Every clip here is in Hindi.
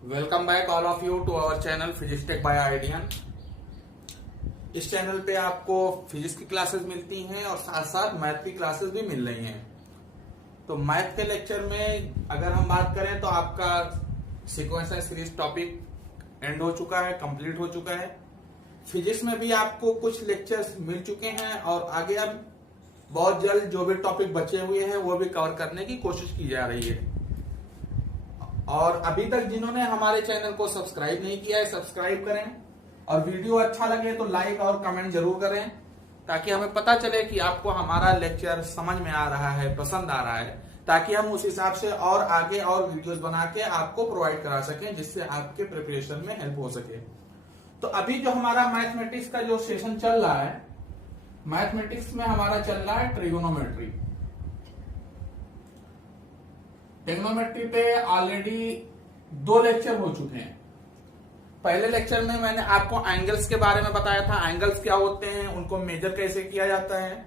Welcome back all of you to our channel physics tech by Aidian. इस चैनल पे आपको फिजिक्स की क्लासेस मिलती हैं और साथ साथ मैथ की क्लासेस भी मिल रही हैं। तो मैथ के लेक्चर में अगर हम बात करें तो आपका sequence and series topic and हो चुका है, कंप्लीट हो चुका है। फिजिक्स में भी आपको कुछ लेक्चर्स मिल चुके हैं और आगे अब बहुत जल्द जो भी टॉपिक बचे हुए हैं वो भी कवर करने की कोशिश की जा रही है। और अभी तक जिन्होंने हमारे चैनल को सब्सक्राइब नहीं किया है, सब्सक्राइब करें और वीडियो अच्छा लगे तो लाइक और कमेंट जरूर करें ताकि हमें पता चले कि आपको हमारा लेक्चर समझ में आ रहा है, पसंद आ रहा है, ताकि हम उस हिसाब से और आगे और वीडियोस बना के आपको प्रोवाइड करा सकें जिससे आपके प्रिपरेशन में हेल्प हो सके। तो अभी जो हमारा मैथमेटिक्स का जो सेशन चल रहा है, मैथमेटिक्स में हमारा चल रहा है ट्रिगोनोमेट्री। ट्रिगोनोमेट्री पे ऑलरेडी 2 लेक्चर हो चुके हैं। पहले लेक्चर में मैंने आपको एंगल्स के बारे में बताया था, एंगल्स क्या होते हैं, उनको मेजर कैसे किया जाता है,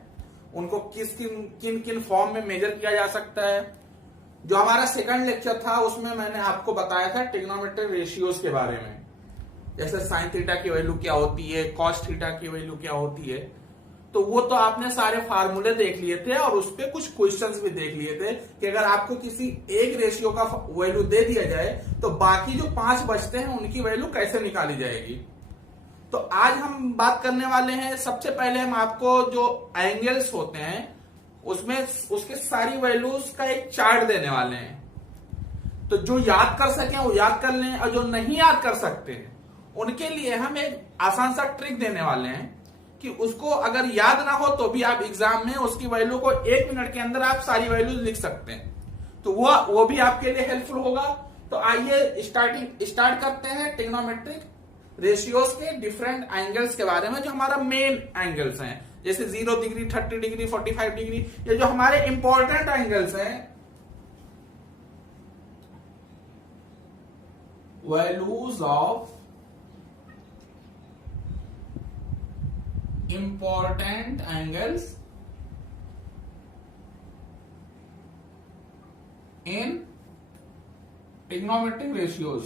उनको किन किन फॉर्म में मेजर किया जा सकता है। जो हमारा सेकंड लेक्चर था उसमें मैंने आपको बताया था ट्रिगोनोमेट्रिक रेशियोज के बारे में, जैसे साइन थीटा की वैल्यू क्या होती है, कॉस थीटा की वैल्यू क्या होती है। तो वो तो आपने सारे फार्मूले देख लिए थे और उस पर कुछ क्वेश्चंस भी देख लिए थे कि अगर आपको किसी एक रेशियो का वैल्यू दे दिया जाए तो बाकी जो 5 बचते हैं उनकी वैल्यू कैसे निकाली जाएगी। तो आज हम बात करने वाले हैं, सबसे पहले हम आपको जो एंगल्स होते हैं उसमें उसके सारी वैल्यूज का एक चार्ट देने वाले हैं। तो जो याद कर सकें वो याद कर लें और जो नहीं याद कर सकते उनके लिए हम एक आसान सा ट्रिक देने वाले हैं कि उसको अगर याद ना हो तो भी आप एग्जाम में उसकी वैल्यू को 1 मिनट के अंदर आप सारी वैल्यूज लिख सकते हैं। तो वो भी आपके लिए हेल्पफुल होगा। तो आइए स्टार्ट करते हैं ट्रिगोनोमेट्रिक रेशियोज के डिफरेंट एंगल्स के बारे में, जो हमारा मेन एंगल्स हैं, जैसे 0 डिग्री, 30 डिग्री, 45 डिग्री, ये जो हमारे इंपॉर्टेंट एंगल्स हैं, values of important angles in trigonometric ratios।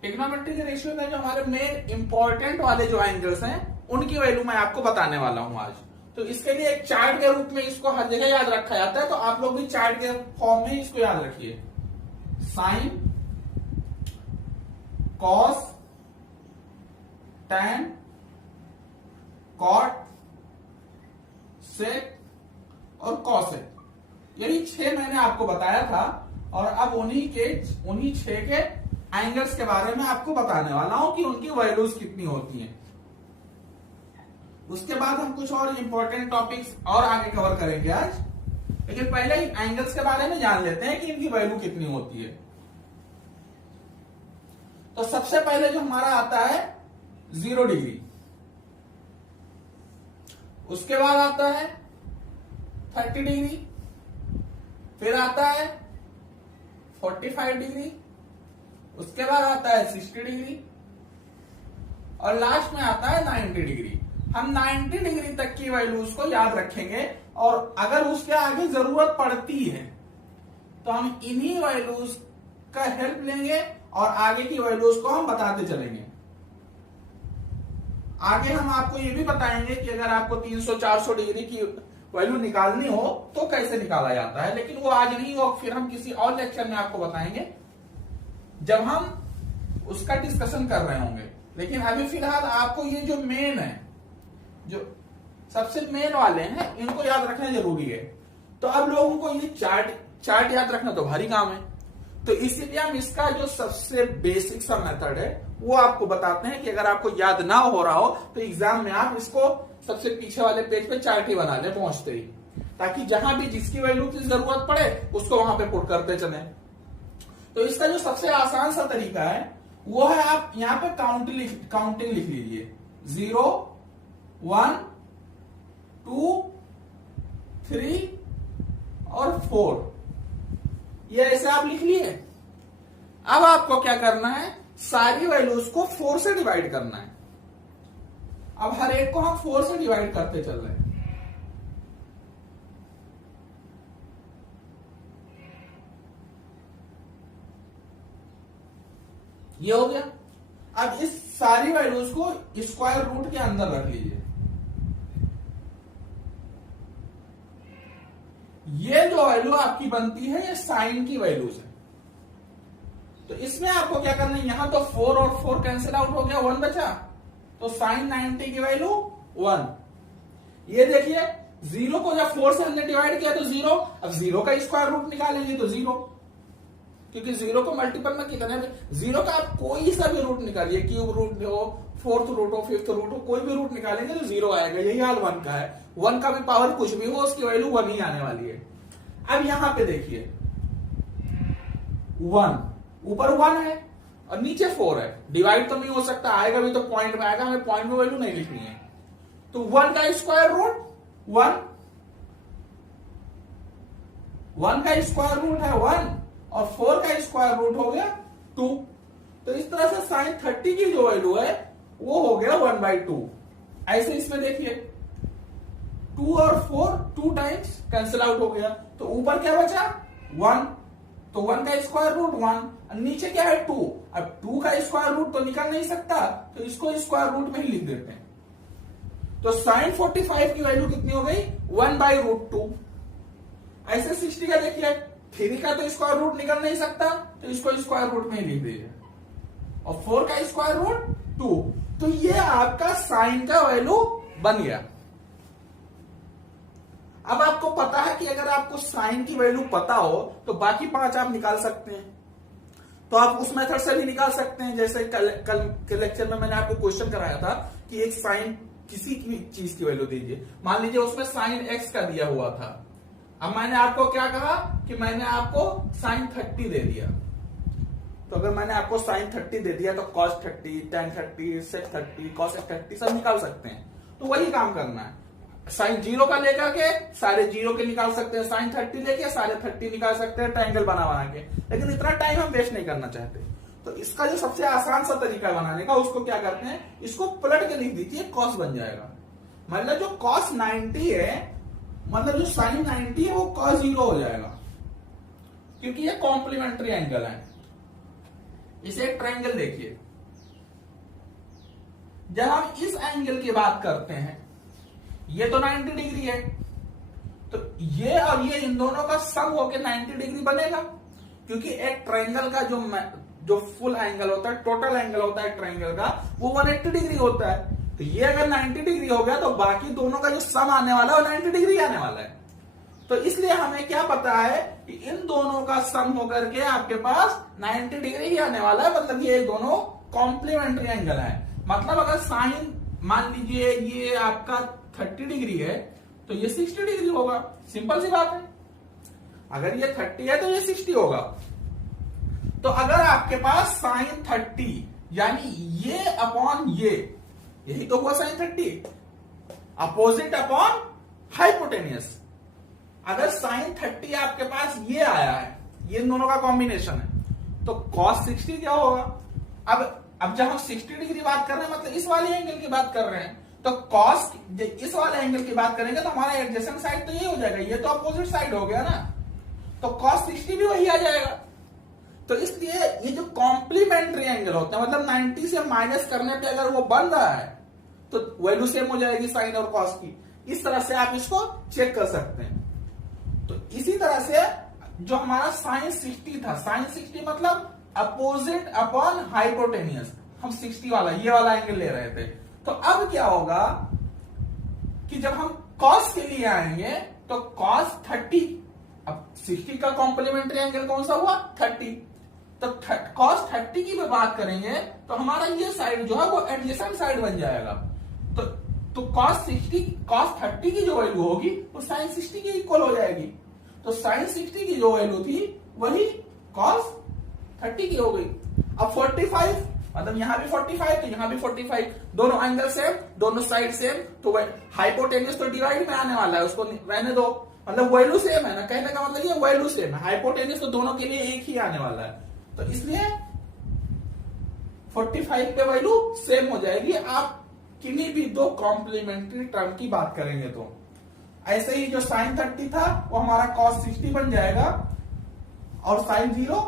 Trigonometric ratio में जो हमारे मेन इंपॉर्टेंट वाले जो एंगल्स हैं उनकी वैल्यू मैं आपको बताने वाला हूं आज। तो इसके लिए एक चार्ट के रूप में इसको हर जगह याद रखा जाता है, तो आप लोग भी चार्ट के फॉर्म में इसको याद रखिए। साइन, कॉस, टैन, कॉट, सेक और कॉसेक, यही 6 मैंने आपको बताया था और अब उन्हीं 6 के एंगल्स के बारे में आपको बताने वाला हूं कि उनकी वैल्यूज कितनी होती हैं। उसके बाद हम कुछ और इंपॉर्टेंट टॉपिक्स और आगे कवर करेंगे आज, लेकिन पहले ही एंगल्स के बारे में जान लेते हैं कि इनकी वैल्यू कितनी होती है। तो सबसे पहले जो हमारा आता है 0 डिग्री, उसके बाद आता है 30 डिग्री, फिर आता है 45 डिग्री, उसके बाद आता है 60 डिग्री और लास्ट में आता है 90 डिग्री। हम 90 डिग्री तक की वैल्यूज को याद रखेंगे और अगर उसके आगे जरूरत पड़ती है तो हम इन्हीं वैल्यूज का हेल्प लेंगे और आगे की वैल्यूज को हम बताते चलेंगे। आगे हम आपको ये भी बताएंगे कि अगर आपको 300-400 डिग्री की वैल्यू निकालनी हो तो कैसे निकाला जाता है, लेकिन वो आज नहीं हो, फिर हम किसी और लेक्चर में आपको बताएंगे जब हम उसका डिस्कशन कर रहे होंगे। लेकिन अभी फिलहाल आपको ये जो मेन है, जो सबसे मेन वाले हैं, इनको याद रखना जरूरी है। तो अब लोगों को ये चार्ट याद रखना तो भारी काम है, तो इसीलिए हम इसका जो सबसे बेसिक सा मेथड है वो आपको बताते हैं कि अगर आपको याद ना हो रहा हो तो एग्जाम में आप इसको सबसे पीछे वाले पेज पे चार्ट ही बना लें पहुंचते ही, ताकि जहां भी जिसकी वैल्यू की जरूरत पड़े उसको वहां पे पुट करते चले। तो इसका जो सबसे आसान सा तरीका है वो है, आप यहां पे काउंटिंग लिख लीजिए, 0, 1, 2, 3 और 4, ये ऐसे आप लिख लिए। अब आपको क्या करना है, सारी वैल्यूज को 4 से डिवाइड करना है। अब हर एक को हम 4 से डिवाइड करते चल रहे हैं। ये हो गया। अब इस सारी वैल्यूज को स्क्वायर रूट के अंदर रख लीजिए। ये जो वैल्यू आपकी बनती है ये साइन की वैल्यूज है। तो इसमें आपको क्या करना है, यहां तो 4 और 4 कैंसिल आउट हो गया, 1 बचा, तो साइन 90 की वैल्यू 1। ये देखिए 0 को जब 4 से हमने डिवाइड किया तो 0, अब 0 का स्क्वायर रूट निकालेंगे तो 0, क्योंकि 0 को मल्टीपल में कितना है, 0 का आप कोई सा भी रूट निकालिए, क्यूब रूट हो, 4th रूट हो, 5th रूट हो, कोई भी रूट निकालेंगे तो 0 आएगा। यही हाल 1 का है। 1 का भी पावर कुछ भी हो उसकी वैल्यू 1 ही आने वाली है। अब यहां पे देखिए 1 ऊपर 1 है और नीचे 4 है, डिवाइड तो नहीं हो सकता, आएगा भी तो पॉइंट में आएगा, हमें पॉइंट में वैल्यू नहीं लिखनी है। तो 1 का स्क्वायर रूट 1, 1 का स्क्वायर रूट है 1 और 4 का स्क्वायर रूट हो गया 2। तो इस तरह से साइन 30 की जो वैल्यू है वो हो गया 1/2। ऐसे इसमें देखिए 2 और 4 2 टाइम्स कैंसिल आउट हो गया, तो ऊपर क्या बचा 1, तो 1 का स्क्वायर रूट 1, नीचे क्या है 2। अब 2 का स्क्वायर रूट तो निकल नहीं सकता, तो इसको स्क्वायर रूट में ही लिख देते हैं। तो साइन 45 की वैल्यू कितनी हो गई 1/√2। ऐसे 60 का देखिए 3 का तो स्क्वायर रूट निकल नहीं सकता, तो इसको स्क्वायर रूट में ही लिख दीजिए, और 4 का स्क्वायर रूट 2। तो ये आपका साइन का वैल्यू बन गया। अब आपको पता है कि अगर आपको साइन की वैल्यू पता हो तो बाकी 5 आप निकाल सकते हैं। तो आप उस मेथड से भी निकाल सकते हैं, जैसे कल के लेक्चर में मैंने आपको क्वेश्चन कराया था कि एक साइन किसी की चीज की वैल्यू दीजिए, मान लीजिए उसमें साइन x का दिया हुआ था। अब मैंने आपको क्या कहा कि मैंने आपको साइन 30 दे दिया, तो अगर मैंने आपको साइन 30 दे दिया तो cos 30, tan 30, sec 30, cos 30 सब निकाल सकते हैं। तो वही काम करना है, साइन 0 का लेकर के सारे 0 के निकाल सकते हैं, साइन 30 लेके सारे 30 निकाल सकते हैं ट्रायंगल बना के, लेकिन इतना टाइम हम वेस्ट नहीं करना चाहते। तो इसका जो सबसे आसान सा तरीका बनाने का, उसको क्या करते हैं, इसको पलट के लिख दीजिए, cos बन जाएगा। मतलब जो cos 90 है, मतलब जो साइन 90 है वो cos 0 हो जाएगा, क्योंकि ये कॉम्प्लीमेंट्री एंगल है। इसे एक ट्रायंगल देखिए, जब हम इस एंगल की बात करते हैं, ये तो 90 डिग्री है, तो ये और ये इन दोनों का सम होकर 90 डिग्री बनेगा, क्योंकि एक ट्रायंगल का जो फुल एंगल होता है, टोटल एंगल होता है ट्रायंगल का, वो 180 डिग्री होता है। तो ये अगर 90 डिग्री हो गया तो बाकी दोनों का जो सम आने वाला है वो 90 डिग्री आने वाला है। तो इसलिए हमें क्या पता है कि इन दोनों का सम होकर के आपके पास 90 डिग्री ही आने वाला है, मतलब ये दोनों कॉम्प्लीमेंट्री एंगल है। मतलब अगर साइन मान लीजिए ये आपका 30 डिग्री है तो ये 60 डिग्री होगा, सिंपल सी बात है। अगर ये 30 है तो ये 60 होगा। तो अगर आपके पास साइन 30 यानी ये अपॉन ये, यही तो हुआ साइन 30, अपोजिट अपॉन हाइपोटेनियस। अगर साइन 30 आपके पास ये आया है, ये दोनों का कॉम्बिनेशन है, तो cos 60 क्या होगा। अब जब हम 60 डिग्री बात कर रहे हैं, मतलब इस वाले एंगल की बात कर रहे हैं, तो cos इस वाले एंगल की बात करेंगे तो हमारा एडजेसेंट साइड तो ये हो जाएगा, ये तो अपोजिट साइड हो गया ना, तो cos 60 भी वही आ जाएगा। तो इसलिए ये जो कॉम्प्लीमेंट्री एंगल होते हैं, मतलब 90 से माइनस करने पे अगर वो बन रहा है तो वैल्यू सेम हो जाएगी साइन और कॉस की। इस तरह से आप इसको चेक कर सकते हैं। तो इसी तरह से जो हमारा साइन 60 था, साइन 60 मतलब अपोजिट अपॉन हाइपोटेनियस, हम 60 वाला ये वाला एंगल ले रहे थे। तो अब क्या होगा कि जब हम कॉस के लिए आएंगे तो कॉस 30, अब 60 का कॉम्प्लीमेंट्री एंगल कौन सा हुआ 30, तो कॉस 30 की भी बात करेंगे तो हमारा ये साइड जो है वो एडजेसेंट साइड बन जाएगा। तो कॉस 30 की जो वैल्यू होगी वो साइन 60 की इक्वल हो जाएगी। तो साइन 60 की जो वैल्यू थी वही कॉस 30 की हो गई। अब 45, मतलब यहां भी 45 तो यहां भी 45, दोनों एंगल सेम, दोनों साइड सेम, तो हाइपोटेनियस तो डिवाइड में आने वाला है, उसको रहने दो, मतलब वैल्यू सेम है ना, कहने का मतलब ये वैल्यू सेम है, हाइपोटेनियस तो दोनों के लिए एक ही आने वाला है। तो इसलिए 45 पे वैल्यू सेम हो जाएगी आप किन्हीं भी दो कॉम्प्लीमेंट्री टर्म की बात करेंगे तो। ऐसे ही जो साइन 30 था वो हमारा कॉस 60 बन जाएगा, और साइन 0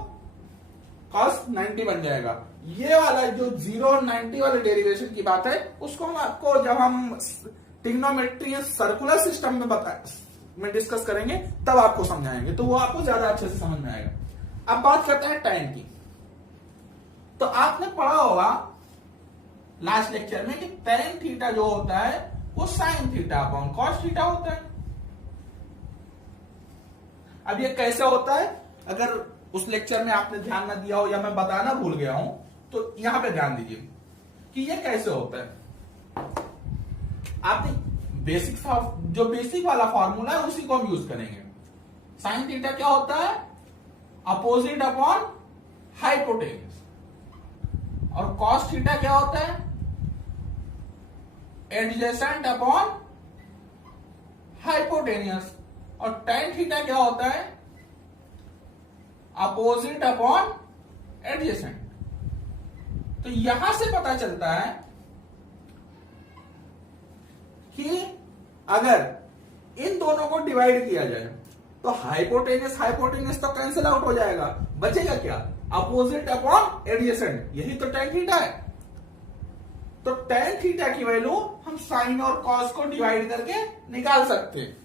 cos 90 बन जाएगा। ये वाला जो 0 और 90 वाले डेरिवेशन की बात है उसको हम आपको जब हम ट्रिग्नोमेट्री सर्कुलर सिस्टम में डिस्कस करेंगे तब आपको समझाएंगे, तो वो आपको ज्यादा अच्छे से समझ में आएगा। अब बात करते हैं tan की। तो आपने पढ़ा होगा लास्ट लेक्चर में कि tan थीटा जो होता है वो sin theta upon cos theta होता है। अब ये कैसे होता है, अगर उस लेक्चर में आपने ध्यान न दिया हो या मैं बताना भूल गया हूं तो यहां पे ध्यान दीजिए कि ये कैसे होता है। आपने जो बेसिक वाला फॉर्मूला है उसी को हम यूज करेंगे। साइन थीटा क्या होता है, अपोजिट अपॉन हाइपोटेन्यूस, और कॉस थीटा क्या होता है, एडजेसेंट अपॉन हाइपोटेन्यूस, और tan थीटा क्या होता है, अपोजिट अपॉन एडजेसेंट। तो यहां से पता चलता है कि अगर इन दोनों को डिवाइड किया जाए तो हाइपोटेन्यूस तो कैंसिल आउट हो जाएगा, बचेगा क्या, अपोजिट अपॉन एडजेसेंट, यही तो tan थीटा है। तो tan थीटा की वैल्यू हम साइन और कॉस को डिवाइड करके निकाल सकते हैं।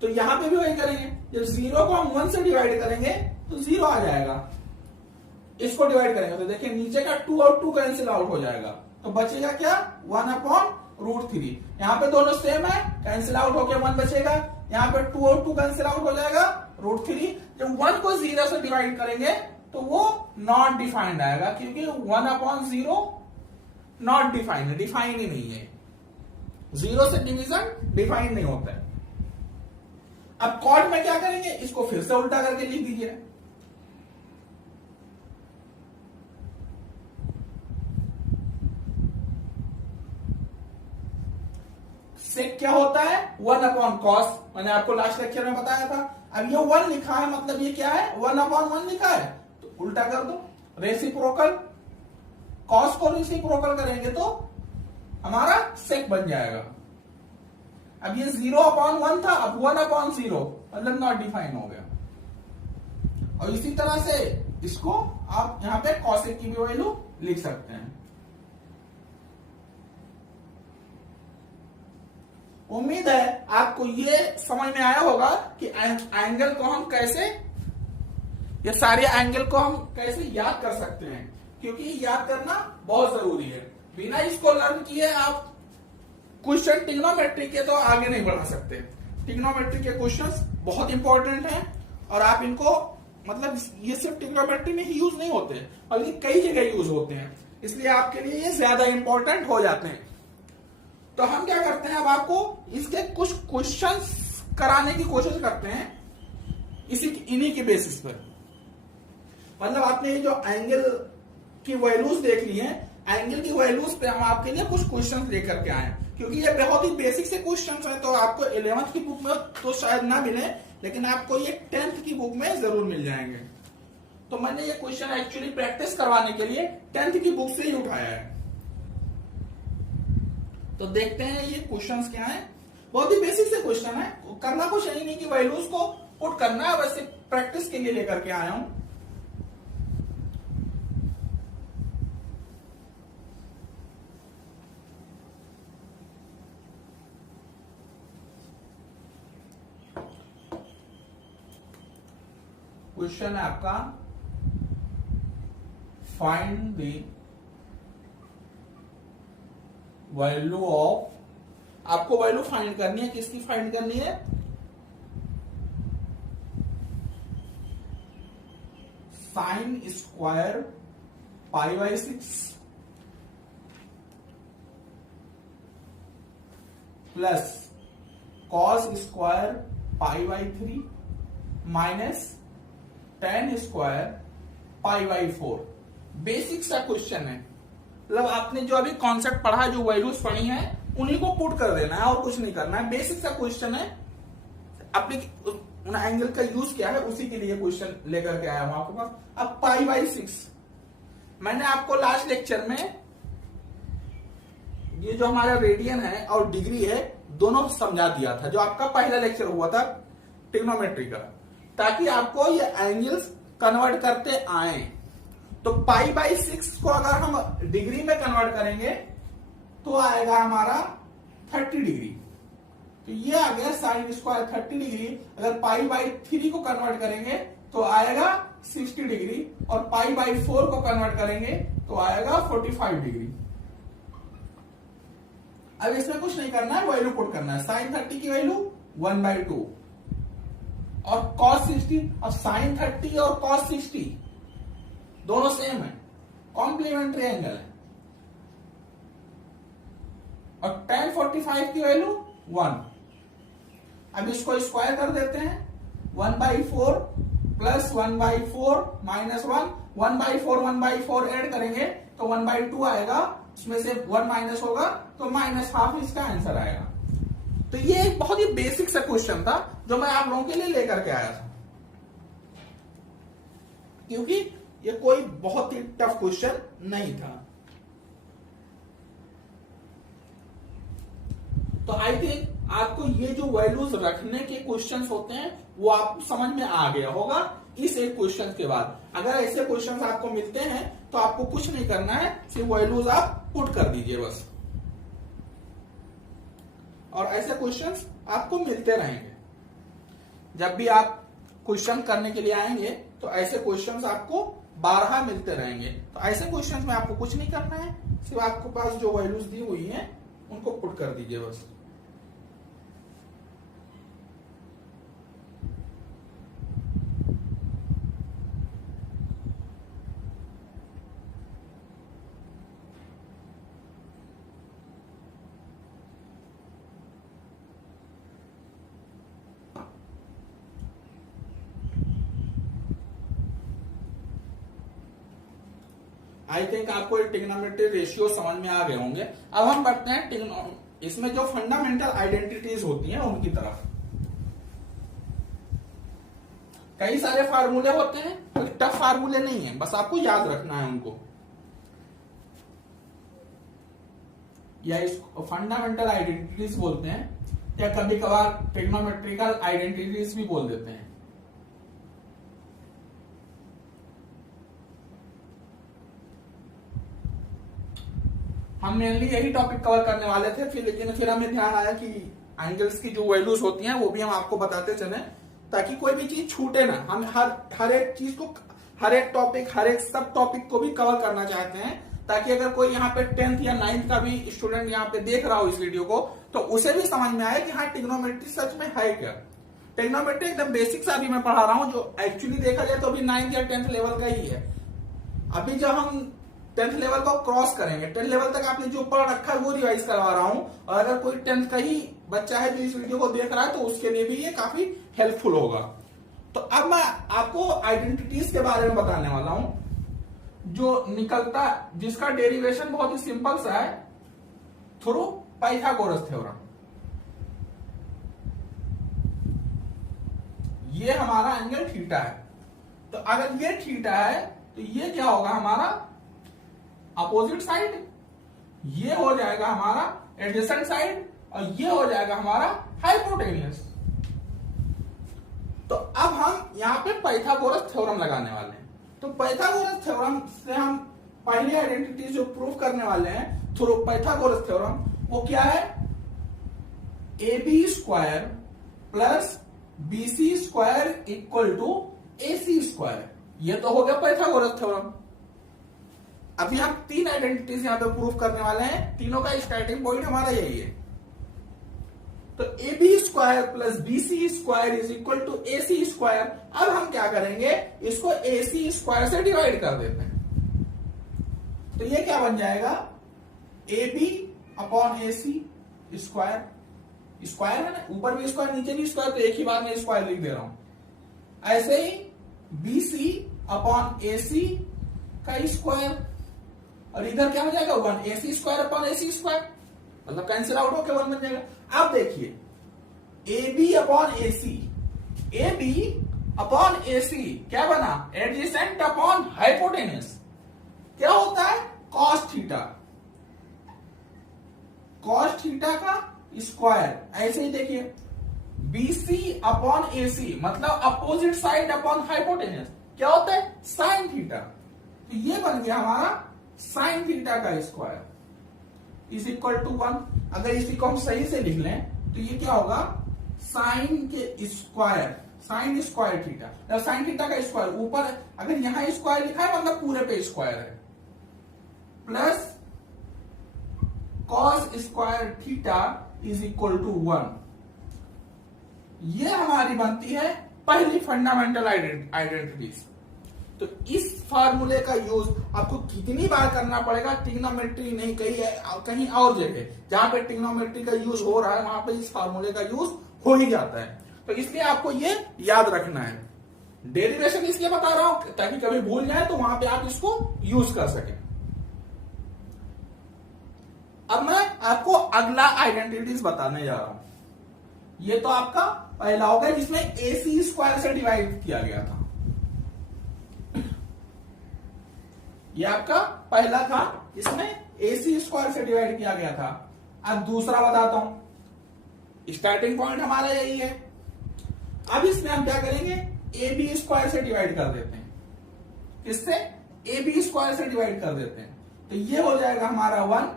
तो यहां पे भी वही करेंगे, जब 0 को हम 1 से डिवाइड करेंगे तो 0 आ जाएगा, इसको डिवाइड करेंगे तो देखिए नीचे का 2 और 2 कैंसिल आउट हो जाएगा, तो बचेगा क्या, 1/√3। यहां पे दोनों सेम है, कैंसिल आउट होकर 1 बचेगा, यहां पे 2 और 2 कैंसिल आउट हो जाएगा, √3। जब 1 को 0 से डिवाइड करेंगे तो वो नॉट डिफाइंड आएगा, क्योंकि 1/0 नॉट डिफाइंड है, डिफाइन ही नहीं है। 0 से डिवीजन डिफाइन नहीं होता है। अब कॉट में क्या करेंगे, इसको फिर से उल्टा करके लिख दीजिए। सेक क्या होता है, 1/cos, मैंने आपको लास्ट लेक्चर में बताया था। अब ये 1 लिखा है, मतलब ये क्या है, 1/1 लिखा है, तो उल्टा कर दो, रेसिप्रोकल, कॉस को रेसिप्रोकल करेंगे तो हमारा सेक बन जाएगा। अब ये 0/1 था, अब 1/0, मतलब नॉट डिफाइन हो गया। और इसी तरह से इसको आप यहां पे कॉसेक की भी वैल्यू लिख सकते हैं। उम्मीद है आपको ये समझ में आया होगा कि एंगल को हम कैसे, ये सारे एंगल को हम कैसे याद कर सकते हैं, क्योंकि याद करना बहुत जरूरी है। बिना इसको लर्न किए आप क्वेश्चन ट्रिग्नोमेट्री के तो आगे नहीं बढ़ा सकते। ट्रिग्नोमेट्री के क्वेश्चंस बहुत इंपॉर्टेंट हैं और आप इनको, मतलब ये सिर्फ ट्रिग्नोमेट्री में ही यूज नहीं होते, बल्कि कई जगह यूज होते हैं, इसलिए आपके लिए ये ज्यादा इंपॉर्टेंट हो जाते हैं। तो हम क्या करते हैं, अब आपको इसके कुछ क्वेश्चंस कराने की कोशिश करते हैं इन्हीं के बेसिस पर। मतलब आपने ये जो एंगल की वैल्यूज देख ली है, एंगल की वैल्यूज पे हम आपके लिए कुछ क्वेश्चंस लेकर के आए, क्योंकि ये बहुत ही बेसिक से क्वेश्चंस हैं। तो आपको 11th की बुक में तो शायद ना मिले, लेकिन आपको ये 10th की बुक में जरूर मिल जाएंगे। तो मैंने ये क्वेश्चन एक्चुअली प्रैक्टिस करवाने के लिए 10th की बुक से ही उठाया है। तो देखते हैं ये क्वेश्चंस क्या है। बहुत ही बेसिक से क्वेश्चन है, करना कुछ यही नहीं कि वैल्यूज को पुट करना है, वैसे प्रैक्टिस के लिए लेकर के आया हूं। क्वेश्चन है आपका, फाइंड द वैल्यू ऑफ, आपको वैल्यू फाइंड करनी है, किसकी फाइंड करनी है, sine square π/6 plus cos square π/3 minus tan square π/4। Basic सा क्वेश्चन है, मतलब आपने जो अभी कॉन्सेप्ट पढ़ा, जो वैल्यूज पढ़ी हैं, उन्हीं को पुट कर देना है और कुछ नहीं करना है। बेसिक सा क्वेश्चन है, अपने एंगल का यूज क्या है उसी के लिए क्वेश्चन लेकर के आया हूं आपके पास। अब π/6 मैंने आपको लास्ट लेक्चर में ये जो हमारा रेडियन है और डिग्री है दोनों समझा दिया था, जो आपका पहला लेक्चर हुआ था ट्रिग्नोमेट्री का, ताकि आपको ये एंगल्स कन्वर्ट करते आए। तो पाई बाई 6 को अगर हम डिग्री में कन्वर्ट करेंगे तो आएगा हमारा 30 डिग्री। तो ये आ गया साइन स्क्वायर 30 डिग्री। अगर पाई बाई 3 को कन्वर्ट करेंगे तो आएगा 60 डिग्री, और पाई बाई 4 को कन्वर्ट करेंगे तो आएगा 45 डिग्री। अब इसमें कुछ नहीं करना है, वैल्यू पुट करना है। साइन 30 की वैल्यू 1/2 और cos 60। अब साइन 30 और cos 60 दोनों सेम है, कॉम्प्लीमेंट्री एंगल है। और tan 45 की वैल्यू 1। अब इसको स्क्वायर कर देते हैं। 1/4 प्लस 1/4 माइनस 1, 1/4 ऐड करेंगे तो 1/2 आएगा, उसमें से 1 माइनस होगा तो -½ इसका आंसर आएगा। तो ये एक बहुत ही बेसिक सा क्वेश्चन था जो मैं आप लोगों के लिए लेकर के आया था, क्योंकि ये कोई बहुत ही टफ क्वेश्चन नहीं था। तो आई थिंक आपको ये जो वैल्यूज रखने के क्वेश्चंस होते हैं वो आपको समझ में आ गया होगा इस एक क्वेश्चन के बाद। अगर ऐसे क्वेश्चंस आपको मिलते हैं तो आपको कुछ नहीं करना है, सिर्फ वैल्यूज आप पुट कर दीजिए बस, और ऐसे क्वेश्चंस आपको मिलते रहेंगे। जब भी आप क्वेश्चन करने के लिए आएंगे तो ऐसे क्वेश्चंस आपको 12 मिलते रहेंगे। तो ऐसे क्वेश्चंस में आपको कुछ नहीं करना है, सिर्फ आपके पास जो वैल्यूज दी हुई हैं उनको पुट कर दीजिए बस। आई थिंक आपको ट्रिग्नोमेट्री रेशियो समझ में आ गए होंगे। अब हम बढ़ते हैं इसमें जो फंडामेंटल आइडेंटिटीज होती हैं उनकी तरफ। कई सारे फार्मूले होते हैं, कोई टफ फार्मूले नहीं है, बस आपको याद रखना है उनको, या इसको फंडामेंटल आइडेंटिटीज बोलते हैं, या कभी कभार ट्रिग्नोमेट्रिकल आइडेंटिटीज भी बोल देते हैं। हम मेनली यही टॉपिक कवर करने वाले थे, फिर हमें ध्यान आया कि एंगल्स की जो वैल्यूज होती हैं वो भी हम आपको बताते चले, ताकि कोई भी चीज छूटे ना। हम हर एक चीज को, हर एक टॉपिक, हर एक सब टॉपिक को भी कवर करना चाहते हैं, ताकि अगर कोई यहाँ पे 10th या 9th का भी स्टूडेंट यहाँ पे देख रहा हो इस वीडियो को, तो उसे भी समझ में आए कि हाँ ट्रिग्नोमेट्री सच में है क्या। ट्रिग्नोमेट्री एकदम बेसिक सा अभी मैं पढ़ा रहा हूँ, जो एक्चुअली देखा जाए तो अभी 9th या 10th लेवल का ही है। अभी जब हम 10th लेवल को क्रॉस करेंगे, 10th लेवल तक आपने जो पढ़ रखा है वो रिवाइज करवा रहा हूं, और अगर कोई 10th का ही बच्चा है जो इस वीडियो को देख रहा है तो उसके लिए भी ये काफी हेल्पफुल होगा। तो अब मैं आपको आइडेंटिटीज के बारे में बताने वाला हूं, जो निकलता, जिसका डेरिवेशन बहुत ही सिंपल सा है, थ्रू पाइथागोरस थ्योरम। ये हमारा एंगल थीटा है, तो अगर ये थीटा है तो ये क्या होगा हमारा अपोजिट साइड, ये हो जाएगा हमारा एडजेसेंट साइड, और ये हो जाएगा हमारा हाइपोटेनियस। तो अब हम यहां पे पाइथागोरस थ्योरम लगाने वाले हैं। तो पाइथागोरस थ्योरम से हम पहली आइडेंटिटी जो प्रूव करने वाले हैं थ्रू पाइथागोरस थ्योरम, वो क्या है, AB square plus BC square equal to AC square. ये तो हो गया पाइथागोरस थ्योरम। अभी हम 3 आइडेंटिटीज यहां पे प्रूफ करने वाले हैं, तीनों का स्टार्टिंग पॉइंट हमारा यही है। तो AB square plus BC square is equal to AC square. अब हम क्या करेंगे, इसको AC स्क्वायर से डिवाइड कर देते हैं। तो ये क्या बन जाएगा, AB upon AC square. Square है ना, ऊपर भी स्क्वायर नीचे भी स्क्वायर, तो एक ही बार में स्क्वायर लिख दे रहा हूं। ऐसे ही BC अपॉन AC का स्क्वायर, और इधर क्या हो जाएगा 1 AC square upon AC square, मतलब कैंसिल आउट होकर 1 बन जाएगा। अब देखिए AB upon AC, AB upon AC क्या बना, एडजेसेंट अपॉन हाइपोटेनस। क्या होता है, cos थीटा, cos थीटा का स्क्वायर। ऐसे ही देखिए BC अपॉन AC मतलब अपोजिट साइड अपॉन हाइपोटेनस, क्या होता है, साइन थीटा। तो ये बन गया हमारा साइन थीटा का स्क्वायर इज इक्वल टू 1। अगर इसी को हम सही से लिख लें तो ये क्या होगा, साइन के square, sine square theta, sine theta का स्क्वायर ऊपर अगर यहां स्क्वायर लिखा है मतलब पूरे पे स्क्वायर है, plus cos square theta is equal to 1। ये हमारी बनती है पहली फंडामेंटल आइडेंटिटीज। तो इस फार्मूले का यूज आपको कितनी बार करना पड़ेगा, ट्रिग्नोमेट्री नहीं, कहीं और जगह जहां पे ट्रिग्नोमेट्री का यूज हो रहा है वहां पे इस फार्मूले का यूज हो ही जाता है। तो इसलिए आपको ये याद रखना है। डेरिवेशन इसलिए बता रहा हूं ताकि कभी भूल जाए तो वहां पे आप इसको यूज कर सकें। अब मैं आपको अगला आइडेंटिटीज बताने जा रहा हूं। ये तो आपका पहला हो गया जिसमें AC स्क्वायर से डिवाइड किया गया था, ये आपका पहला था इसमें AC स्क्वायर से डिवाइड किया गया था। अब दूसरा बताता हूं, स्टार्टिंग पॉइंट हमारा यही है। अब इसमें हम क्या करेंगे, AB स्क्वायर से डिवाइड कर देते हैं। किससे, AB स्क्वायर से डिवाइड कर देते हैं। तो ये हो जाएगा हमारा 1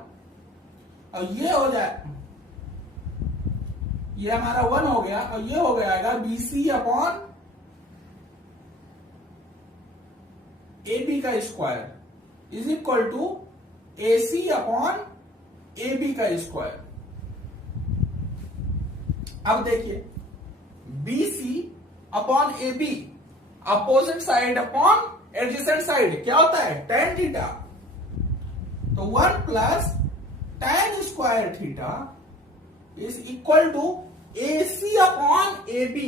और ये हो जाए, ये हमारा 1 हो गया और ये हो जाएगा BC अपॉन AB का square is equal to AC upon AB का स्क्वायर। अब देखिए BC upon AB opposite side upon adjacent side क्या होता है, tan थीटा। तो 1 plus tan square theta is equal to AC upon AB,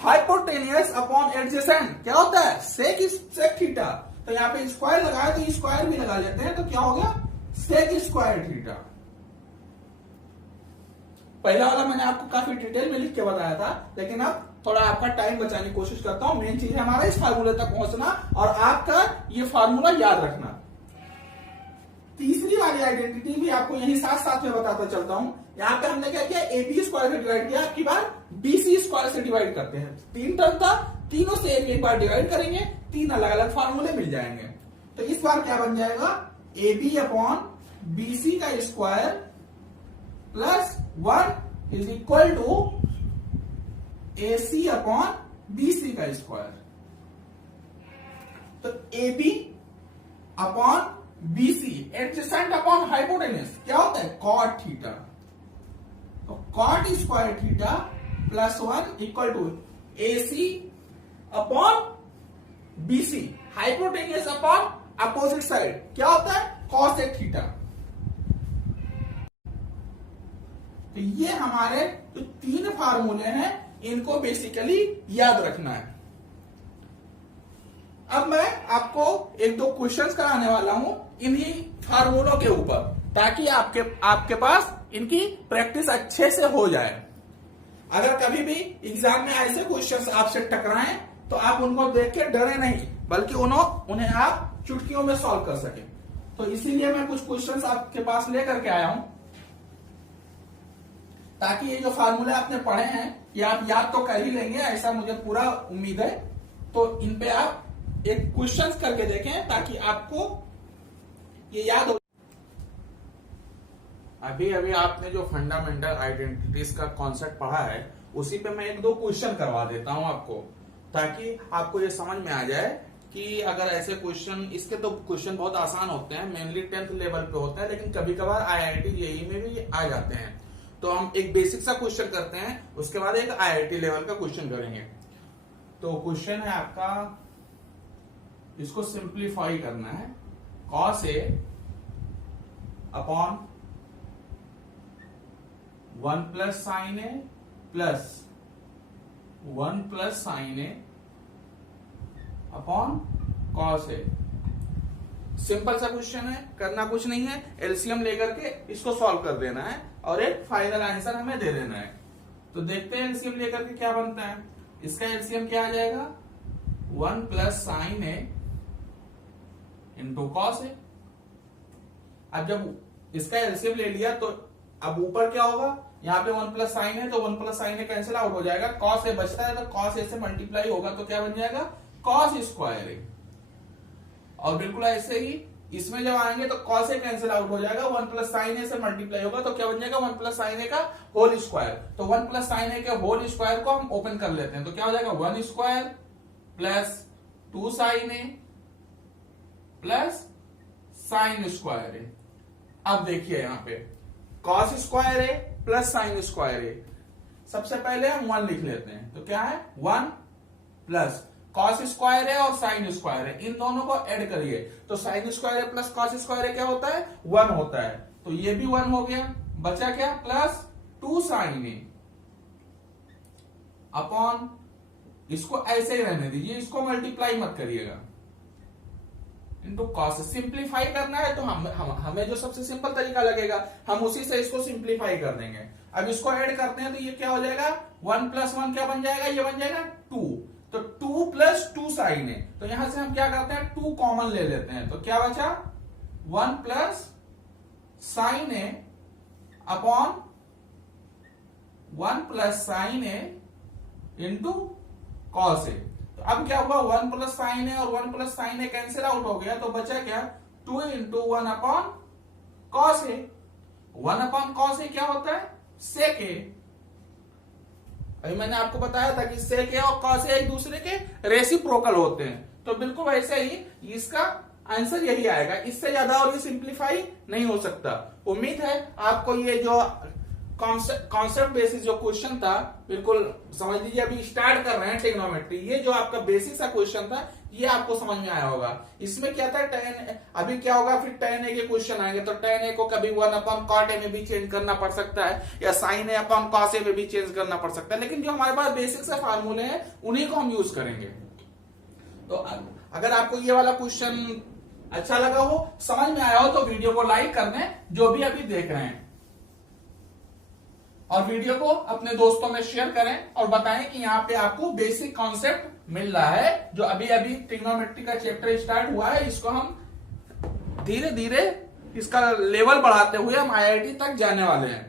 hypotenuse upon adjacent क्या होता है, सेक थीटा। तो यहां पे स्क्वायर लगाया तो स्क्वायर भी लगा लेते हैं, तो क्या हो गया, सेक स्क्वायर थीटा। पहला वाला मैंने आपको काफी डिटेल में लिख के बताया था, लेकिन अब थोड़ा आपका टाइम बचाने की कोशिश करता हूं। मेन चीज है हमारा इस फार्मूले तक पहुंचना और आपका ये फार्मूला याद रखना। तीसरी वाली आइडेंटिटी भी आपको यही साथ साथ में बताता चलता हूं। यहां पे हमने क्या किया, AB स्क्वायर से डिवाइड किया, आपकी बार BC स्क्वायर से डिवाइड करते हैं। 3 टर्म था, तीनों से एक बार डिवाइड करेंगे, 3 अलग अलग फार्मूले मिल जाएंगे। तो इस बार क्या बन जाएगा, AB अपॉन BC का square plus 1 is equal to AC upon BC का स्क्वायर। तो AB upon BC adjacent upon hypotenuse क्या होता है, कॉट थीटा। तो cot square theta plus 1 equal to AC upon BC, hypotenuse upon opposite side क्या होता है, कॉसेक थीटा। तो ये हमारे जो 3 फार्मूले हैं इनको बेसिकली याद रखना है। अब मैं आपको 1-2 क्वेश्चंस कराने वाला हूं इन्हीं फार्मूलों के ऊपर, ताकि आपके पास इनकी प्रैक्टिस अच्छे से हो जाए। अगर कभी भी एग्जाम में ऐसे क्वेश्चंस आपसे टकराएं तो आप उनको देख के डरे नहीं, बल्कि उन्हें आप चुटकियों में सॉल्व कर सके। तो इसीलिए मैं कुछ क्वेश्चंस आपके पास लेकर के आया हूं, ताकि ये जो फार्मूले आपने पढ़े हैं ये आप याद तो कर ही लेंगे, ऐसा मुझे पूरा उम्मीद है। तो इन पे आप एक क्वेश्चन करके देखें ताकि आपको ये याद हो। अभी आपने जो फंडामेंटल आइडेंटिटीज का कॉन्सेप्ट पढ़ा है उसी पे मैं 1-2 क्वेश्चन करवा देता हूं आपको, ताकि आपको ये समझ में आ जाए कि अगर ऐसे क्वेश्चन, इसके तो क्वेश्चन बहुत आसान होते हैं, मेनली 10th लेवल पे होता है, लेकिन कभी कभार IIT JEE में भी आ जाते हैं। तो हम एक बेसिक सा क्वेश्चन करते हैं, उसके बाद एक IIT लेवल का क्वेश्चन करेंगे। तो क्वेश्चन है आपका, इसको सिंप्लीफाई करना है, cos A upon 1 plus sign A plus 1 plus sign A upon cos A। Simple सा क्वेश्चन है, करना कुछ नहीं है, एलसीएम लेकर के इसको सॉल्व कर देना है और एक फाइनल आंसर हमें दे देना है। तो देखते हैं एलसीएम लेकर के क्या बनता है। इसका एलसीएम क्या आ जाएगा, 1 plus sign A into cos A। अब जब इसका एलसीएम ले लिया तो अब ऊपर क्या होगा, यहाँ पे 1 प्लस साइन है तो 1 plus sign A cancel out हो जाएगा, कॉस A बचता है तो कॉस A से मल्टीप्लाई होगा तो क्या बन जाएगा, कॉस स्क्वायर A। और बिल्कुल ऐसे ही इसमें जब आएंगे तो कॉस ए कैंसिल आउट हो जाएगा, 1 प्लस साइन ए से मल्टीप्लाई होगा तो क्या बन जाएगा 1 प्लस साइन ए का होल स्क्वायर। तो 1 प्लस साइन ए के होल स्क्वायर को हम ओपन कर लेते हैं तो क्या हो जाएगा 1 स्क्वायर प्लस 2 साइन ए प्लस साइन स्क्वायर ए। अब देखिए यहां पे cos square a plus sine square ए, सबसे पहले हम 1 लिख लेते हैं तो क्या है 1 प्लस कॉस स्क्वायर है और साइन स्क्वायर है, इन दोनों को ऐड करिए तो साइन स्क्वायर है प्लस कॉस स्क्वायर है क्या होता है 1 होता है, तो ये भी 1 हो गया, बचा क्या प्लस 2 साइन ए अपॉन, इसको ऐसे ही रहने दीजिए, इसको मल्टीप्लाई मत करिएगा, इनटू कॉस। सिंप्लीफाई करना है तो हमें जो सबसे सिंपल तरीका लगेगा हम उसी से इसको सिंप्लीफाई कर देंगे। अब इसको ऐड करते हैं तो ये क्या हो जाएगा 1 प्लस 1 क्या बन जाएगा, ये बन जाएगा 2, तो 2 प्लस 2 साइन है, तो यहां से हम क्या करते हैं 2 कॉमन ले लेते हैं तो क्या बचा 1 plus sign A upon 1 plus sign A into cos A. तो अब क्या हुआ 1 प्लस साइन ए और 1 प्लस साइन ए कैंसिल आउट हो गया तो बचा क्या 2 into 1 upon cos A. 1 upon cos A क्या होता है सेक ए। अभी मैंने आपको बताया था कि सेक ए और कॉस ए एक दूसरे के रेसिप्रोकल होते हैं, तो बिल्कुल वैसे ही इसका आंसर यही आएगा, इससे ज्यादा और ये सिंप्लीफाई नहीं हो सकता। उम्मीद है आपको ये जो कॉन्सेप्ट बेसिस जो क्वेश्चन था बिल्कुल समझ लीजिए, अभी स्टार्ट कर रहे हैं ट्रिग्नोमेट्री, ये जो आपका बेसिक सा क्वेश्चन था ये आपको समझ में आया होगा। इसमें क्या था tan, अभी क्या होगा फिर tan a के क्वेश्चन आएंगे तो tan a को कभी 1 अपॉन cot a में भी चेंज करना पड़ सकता है या sin a upon cos a में भी चेंज करना पड़ सकता है, लेकिन जो हमारे पास बेसिक से फार्मूले हैं उन्हीं को हम यूज करेंगे। तो अगर आपको ये वाला क्वेश्चन अच्छा लगा हो, समझ में आया हो तो वीडियो को लाइक कर दें जो भी अभी देख रहे हैं, और वीडियो को अपने दोस्तों में शेयर करें और बताएं कि यहाँ पे आपको बेसिक कॉन्सेप्ट मिल रहा है। जो अभी अभी ट्रिग्नोमेट्री का चैप्टर स्टार्ट हुआ है, इसको हम धीरे धीरे इसका लेवल बढ़ाते हुए हम आईआईटी तक जाने वाले हैं।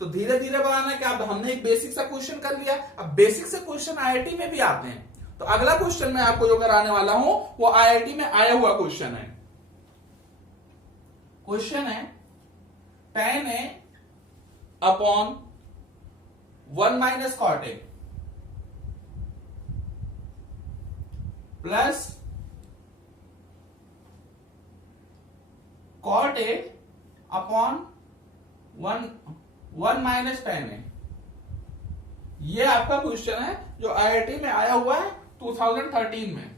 तो धीरे धीरे बढ़ाना क्या, अब हमने एक बेसिक सा क्वेश्चन कर लिया, अब बेसिक से क्वेश्चन आईआईटी में भी आते हैं। तो अगला क्वेश्चन मैं आपको जो कराने वाला हूं वो आईआईटी में आया हुआ क्वेश्चन है। क्वेश्चन है tan a upon 1 minus cot a plus cot a upon 1 minus tan a. ये आपका क्वेश्चन है जो आईआईटी में आया हुआ है 2013 में।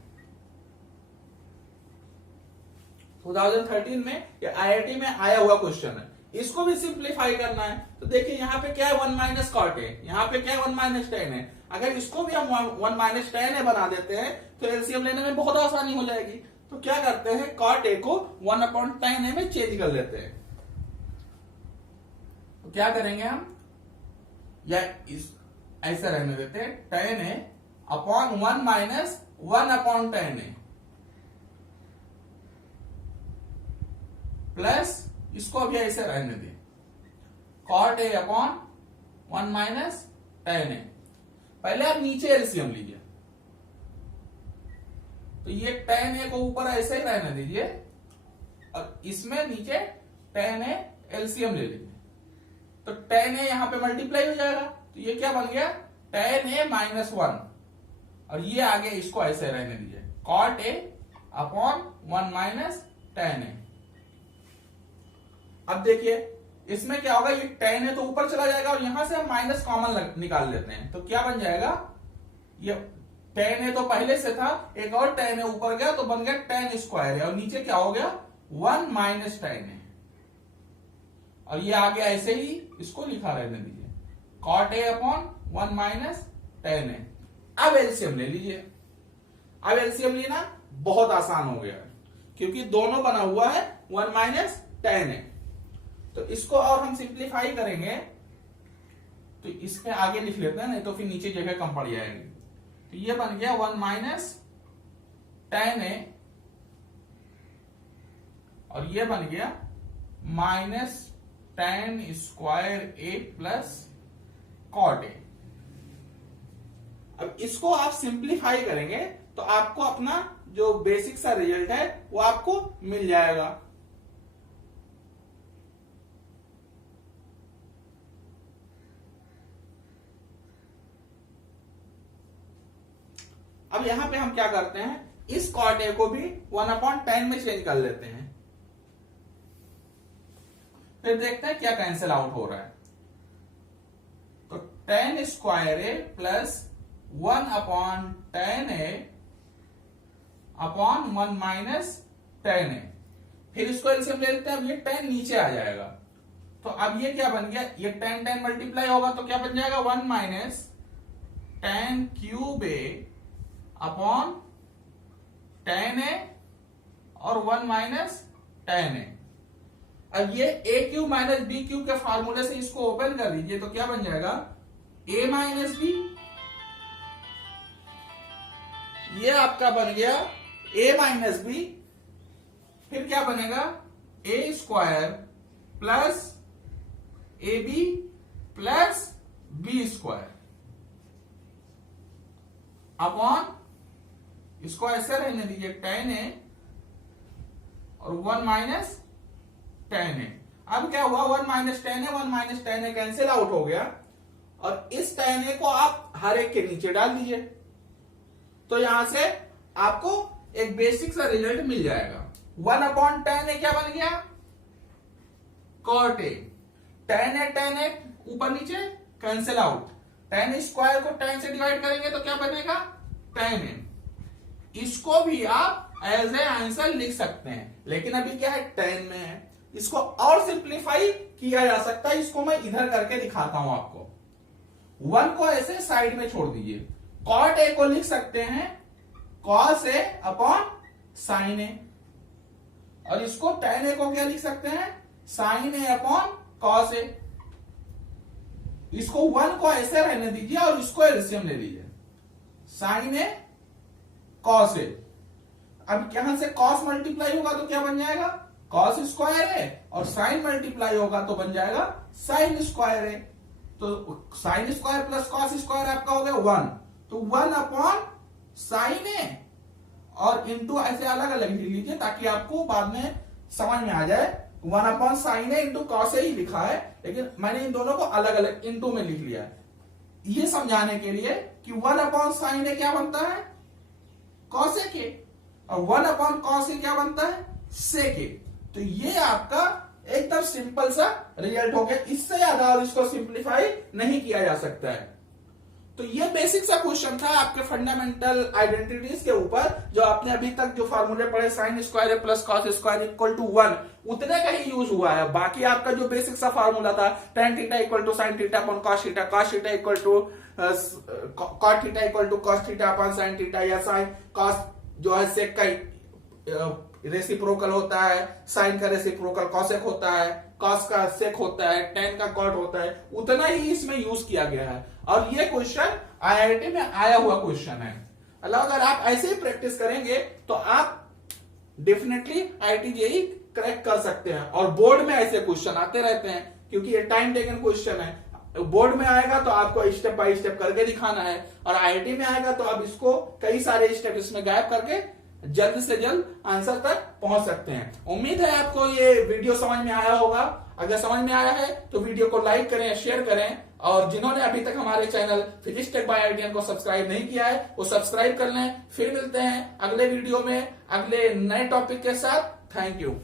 2013 में ये आईआईटी में आया हुआ क्वेश्चन है, इसको भी सिंप्लीफाई करना है। तो देखिए यहाँ पे क्या है 1 माइनस कॉट ए, यहाँ पे क्या है 1 माइनस tan है। अगर इसको भी हम 1 माइनस tan ए बना देते हैं तो एलसीएम लेने में बहुत आसानी हो जाएगी। तो क्या करते हैं कॉट ए को 1 अपॉन tan ए में चेंज कर लेते हैं। तो क्या करेंगे हम, या इस ऐसा रहने देते हैं tan a upon 1 minus 1 upon tan a plus इसको अभी ऐसे रहने दें cot a upon 1 minus tan a. पहले आप नीचे एलसीएम लीजिए, तो ये tan ए को ऊपर ऐसे ही रहने दीजिए और इसमें नीचे tan ए एलसीएम ले लीजिए। तो tan ए यहां पे मल्टीप्लाई हो जाएगा, तो ये क्या बन गया tan ए माइनस 1, और ये आगे इसको ऐसे रहने दीजिए cot a upon 1 minus tan a. अब देखिए इसमें क्या होगा, ये tan है तो ऊपर चला जाएगा और यहां से हम माइनस कॉमन निकाल लेते हैं तो क्या बन जाएगा, ये tan है तो पहले से था, एक और tan है ऊपर गया तो बन गया tan स्क्वायर है, और नीचे क्या हो गया 1 माइनस tan है, और ये आगे ऐसे ही इसको लिखा रहने दीजिए cot a upon 1 minus tan है। अब एलसीएम ले लीजिए। अब एलसीएम लेना बहुत आसान हो गया क्योंकि दोनों बना हुआ है 1 माइनस tan है। तो इसको और हम सिंप्लीफाई करेंगे तो इसमें आगे लिख लेते हैं, नहीं तो फिर नीचे जगह कम पड़ जाएगी। तो ये बन गया 1 माइनस tan ए, और ये बन गया minus tan square a plus cot a. अब इसको आप सिंप्लीफाई करेंगे तो आपको अपना जो बेसिक सा रिजल्ट है वो आपको मिल जाएगा। अब यहां पे हम क्या करते हैं, इस cot a को भी 1/10 में चेंज कर लेते हैं, फिर देखते हैं क्या कैंसिल आउट हो रहा है। तो 10 square a plus 1/10 a upon 1 minus 10 a, फिर इसको एलसीएम ले लेते हैं। अब ये 10 नीचे आ जाएगा, तो अब ये क्या बन गया, ये 10 मल्टीप्लाई होगा तो क्या बन जाएगा 1 minus 10 cube A upon 10 a और 1 माइनस 10 a। अब ये a cube minus b cube के फार्मूले से इसको ओपन कर लीजिए तो क्या बन जाएगा a माइनस बी, ये आपका बन गया a माइनस बी, फिर क्या बनेगा a square plus a b plus b square upon, इसको ऐसे रहने दीजिए 10 a और 1 माइनस 10 a। अब क्या हुआ 1 minus 10 a 1 minus 10 a cancel out हो गया, और इस 10 a को आप हर एक के नीचे डाल दीजिए, तो यहां से आपको एक बेसिक सा रिजल्ट मिल जाएगा। 1/10 a क्या बन गया cot a, 10 a ऊपर नीचे कैंसिल आउट, 10 स्क्वायर को 10 से डिवाइड करेंगे तो क्या बनेगा 10 a। इसको भी आप एज ए आंसर लिख सकते हैं, लेकिन अभी क्या है 10 में है, इसको और सिंप्लीफाई किया जा सकता है। इसको मैं इधर करके दिखाता हूं आपको। 1 को ऐसे साइड में छोड़ दीजिए, cot a को लिख सकते हैं cos a upon sin a, और इसको tan a को क्या लिख सकते हैं sin a upon cos a। इसको 1 को ऐसे रहने दीजिए और इसको एलसीएम ले लीजिए, sin a cos a। अब यहां से cos मल्टीप्लाई होगा तो क्या बन जाएगा cos स्क्वायर a, और sin मल्टीप्लाई होगा तो बन जाएगा sin स्क्वायर a। तो sin square plus cos square आपका हो गया 1, तो 1 अपॉन sin a और इंटू ऐसे अलग अलग लिख लीजिए ताकि आपको बाद में समझ में आ जाए। 1/sin a into cos a ही लिखा है, लेकिन मैंने इन दोनों को अलग अलग इंटू में लिख लिया है ये समझाने के लिए कि 1/sin a क्या बनता है cos a के, और 1/cos a क्या बनता है sec a। तो ये आपका एकदम सिंपल सा रिजल्ट हो गया, इससे ज्यादा और इसको सिंप्लीफाई नहीं किया जा सकता है। तो ये बेसिक सा क्वेश्चन था आपके फंडामेंटल आइडेंटिटीज के ऊपर, जो आपने अभी तक जो फार्मूले पढ़े sin square plus cos square equal to 1 उतने का ही यूज हुआ है। बाकी आपका जो बेसिक सा फार्मूला था tan theta equal to sin theta upon cos theta, cos theta equal to cot theta equal to cos theta upon sin theta, या sin cos जो है sec का रेसिप्रोकल होता है, sin का रेसिप्रोकल cosec होता है, cos का sec होता है, tan का cot होता है, उतना ही इसमें यूज किया गया है। और ये क्वेश्चन आईआईटी में आया हुआ क्वेश्चन है। अगर आप ऐसे ही प्रैक्टिस करेंगे तो आप डेफिनेटली आईआईटी जेईई क्रैक कर सकते हैं। और बोर्ड में ऐसे क्वेश्चन आते रहते हैं क्योंकि ये टाइम टेकन क्वेश्चन है। बोर्ड में आएगा तो आपको स्टेप बाय स्टेप करके दिखाना है, और आईआईटी में आएगा तो आप इसको कई सारे स्टेप इसमें गायब करके जल्द से जल्द आंसर तक पहुंच सकते हैं। उम्मीद है आपको ये वीडियो समझ में आया होगा। अगर समझ में आया है तो वीडियो को लाइक करें, शेयर करें, और जिन्होंने अभी तक हमारे channel physics tech by IITian को सब्सक्राइब नहीं किया है वो सब्सक्राइब कर लें। फिर मिलते हैं अगले वीडियो में अगले नए टॉपिक के साथ। Thank you.